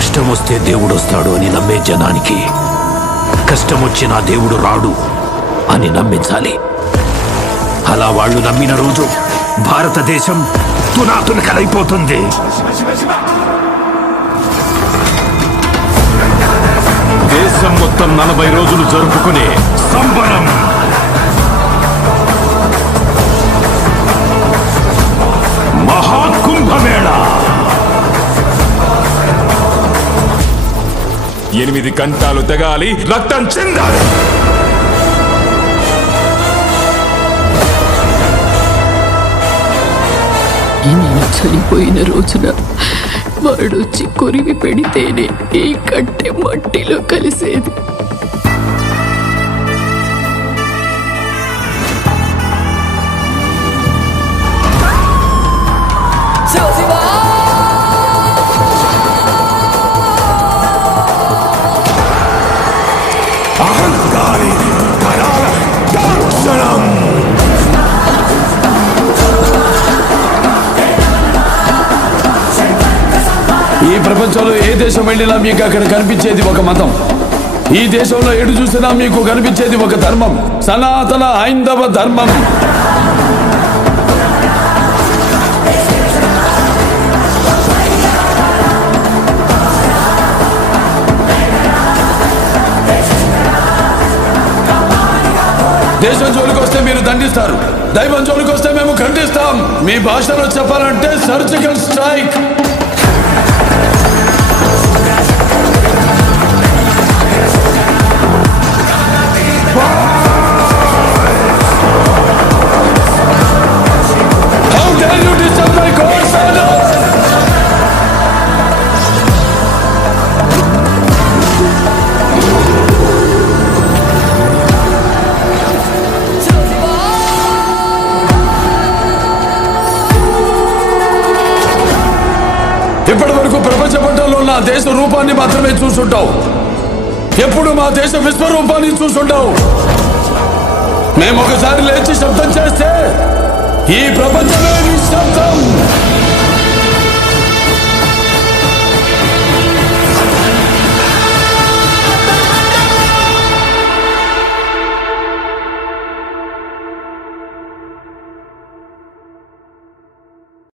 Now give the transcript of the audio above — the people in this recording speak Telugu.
కష్టం వస్తే దేవుడు వస్తాడు అని నమ్మే జనానికి కష్టం వచ్చినా దేవుడు రాడు అని నమ్మించాలి. అలా వాళ్ళు నమ్మిన రోజు భారతదేశం తునాతునకలైపోతుంది. దేశం మొత్తం 40 రోజులు జరుపుకునే సంబరం మహాకుంభమేళా. 8 గంటలు తెగాలి, రక్తం చెందాలి. నేను చనిపోయిన రోజున వాడొచ్చి కొరివి పెడితేనే ఈ కట్టె మట్టిలో కలిసేది. ఈ ప్రపంచంలో ఏ దేశం వెళ్ళినా మీకు అక్కడ కనిపించేది ఒక మతం. ఈ దేశంలో ఎటు చూసినా మీకు కనిపించేది ఒక ధర్మం, సనాతన హైందవ ధర్మం. దేశం జోలికి వస్తే మీరు దండిస్తారు, దైవం జోలికి వస్తే మేము ఖండిస్తాం. మీ భాషలో చెప్పాలంటే surgical strike. How dare you disturb my God's order? ఇప్పటి వరకు ప్రపంచ పటంలో నా దేశ రూపాన్ని మాత్రమే చూసుంటావు. ఎప్పుడు మా దేశ విశ్వరూపాన్ని చూసుంటావు. మేము ఒకసారి లేచి శబ్దం చేస్తే ఈ ప్రపంచమే నిశ్శబ్దం.